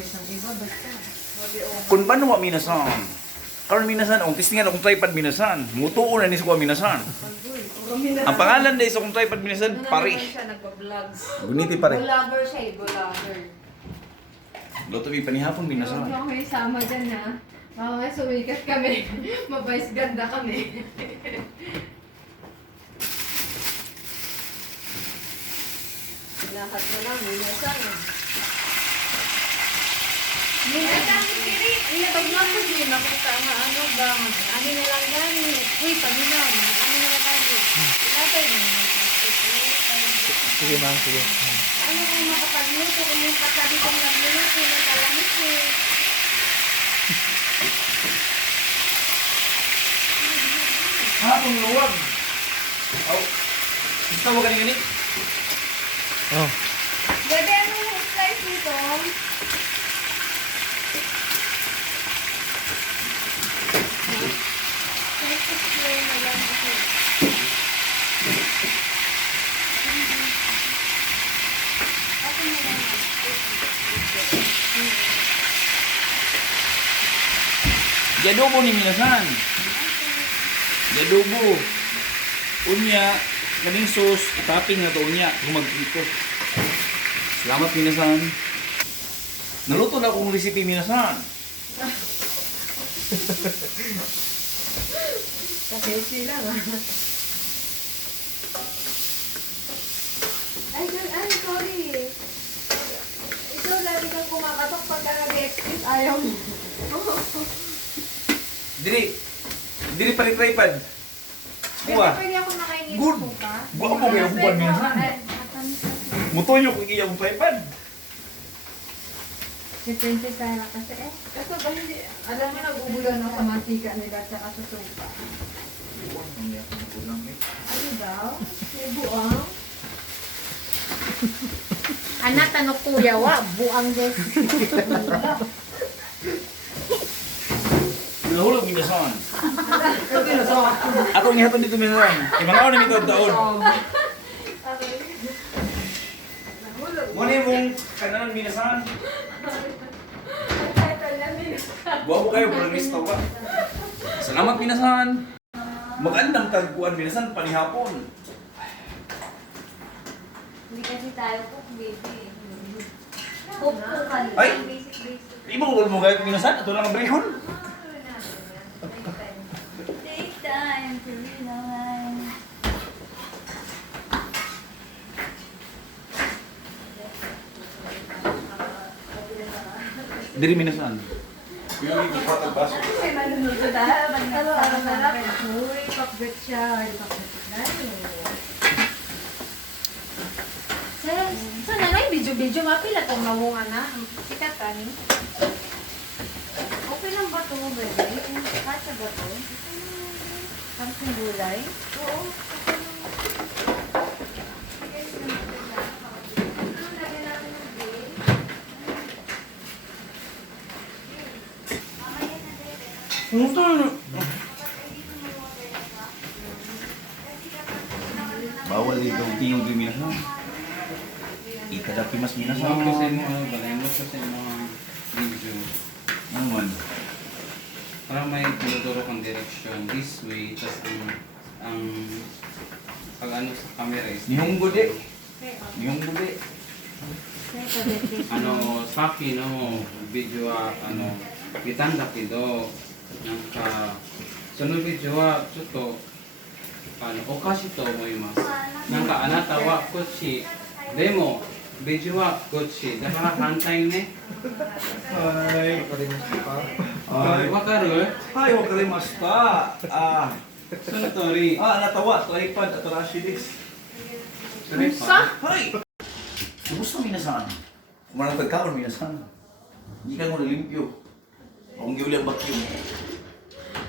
isang iba, basta. Kung paano wa minasan? Karon minasan, ang testingan akong tripod minasan. Mutuon na ni sa kuha minasan. Ang pangalan din sa akong tripod minasan, pare. Siya nagpa-vlogs. Guniti pare. Vlogger siya eh, vlogger. Luto mi panihapon Huwag minasan. mo ako isama dyan ha. Mamaya sumikat kami. Mabais ganda kami. Lahat na lang, minasan. Minasan, kiri. Pag makasli, makita nga ano ba, ano na lang yan. Uy, paminaw. Ano na lang tayo. Ilatay mo. Sige ma'am, sige. Ano kung makapagluto, kung yung katabi kong nagluluto, yung talamit eh. Hapon luwag. Aw. Gusto mo gani-gani? Oh. Bebe, ano yung slice dito? Slice to square na lang ako. Ako na lang. Yadobo ni minasan. Yadobo. Unya, kaning sauce, topping na to unya, gumagpito. Salamat minasan. Naluto na akong recipe minasan. Kasi lang ah. Ay, sorry. Ikaw lagi kang kumakatok pagka nag-excuse. Ayaw mo. Dili pa rin tripod. Kuha. Pwede ako nakaingin Good. po ka. Guwapo mo yung buwan minasan. Mutoyo ko iyang tripod. Depende sana kasi Kaso ba hindi, alam mo nagugulan ako sa mantika nila at saka sa suka. Ano daw? May buang? Anak, tanong kuya, wa, buang des. Nahulog minasan. Ako ang ihatod dito minasan. Imangaw na mito taon. Muna yung kananan minasan. Buwa po kayo, progrista ba? Salamat minasan. Magandang tagpuan minasan, panihapon. Hindi kasi tayo cook, baby. Cook ka lang. Ay! Basic. Ibang mo kayo minasan, ito lang ang brehon. Take time to realize. Diri minasan. May manunod na. Ano, sarap. Uy, pakbet siya. So, nanay, video-video, mapila itong nawungan na. Sikat ka ni. Okay lang ba ito, bebe? Kasya ba ito? Kamsing gulay? Oo. Musto bawal dito tingog yung minasan. Itadakimasu minasan. Ako sa imo, balay mo sa mga video. Ano man? Para may tinuturo kong direction this way, tas ang pag ano sa camera is Nihongo de. Nihongo de. ano saki no video wa gitanda kido nanka sunod video wa chuto okashi to omoimasu. Nanka anata wa kochi demo video wa kochi dakara hantai ne. Hai. Wakaru? Hai, wakarimashita. Ah, Sunod tori. natawa. Tripod at Rashi this. Hai. Kumusta minasan? Kumarang pagkaon minasan. Hindi ka mo nalimpyo. Akong giuli ang vacuum.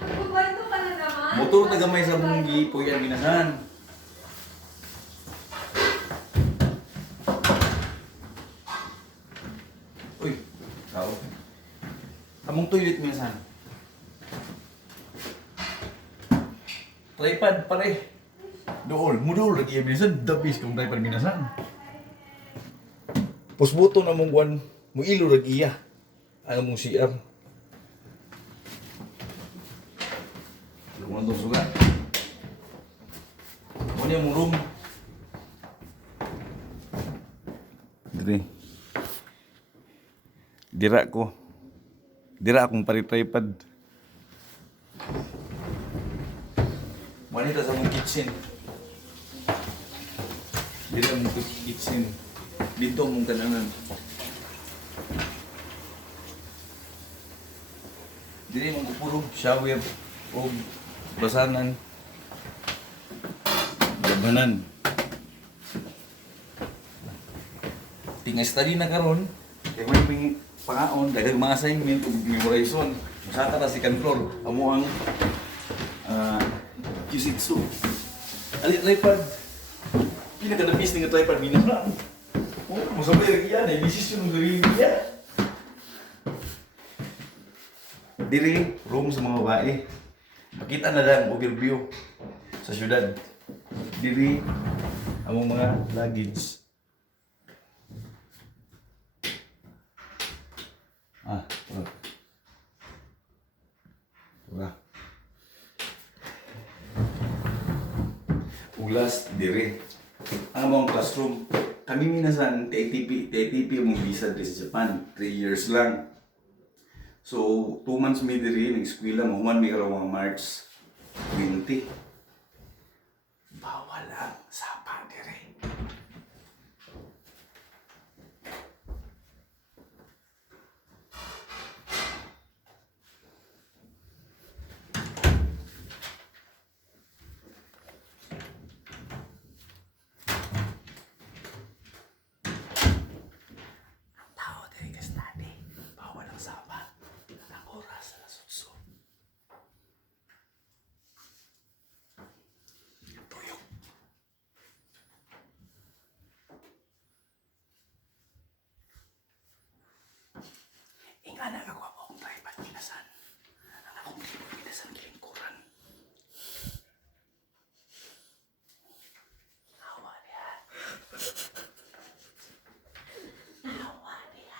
Kukwento ka na naman. Motor na gamay sa munggi po yan minasan. Uy, tao. Among toilet minasan. Tripod pare. Dool, mudol lagi yan minasan. Dabis kung tripod minasan. Pusbuto na mong guwan, mo ilo lagi iya. Ano mong CR? Ano mo itong sugat? Ano yung mong room? Dire. Dira ko. Dira akong pari-tripod. Manita sa mong kitchen. Dira mong kitchen. Dito mong kananan. Dili mong puro shower o basanan. Gabanan. Tingay study na karon. Kaya may pangaon, daghang mga assignment ug memorization. Masata na second floor. Amo ang Q6. Ali tripod. Pinaka-napis nga tripod minara. Oh, masabay lagi yan. Ibisis yung sarili niya. Diri, room sa mga babae. Makita na lang overview sa syudad. Diri, among mga luggage. Wala. Wala. Ulas, diri. Ang among classroom. Kami minasan, TTP mong visa din sa Japan. 3 years lang. So, 2 months may diri, nag-eskwela, mahuman may kalaw mga March 20. Bawal ang sapa diri. Ang tao diri ka study, bawal ang sapa. Ang oras na sutso. Tuyok. Inga na ako akong tripod minasan. Ang akong tripod minasan kilingkuran. Awa niya. Awa niya.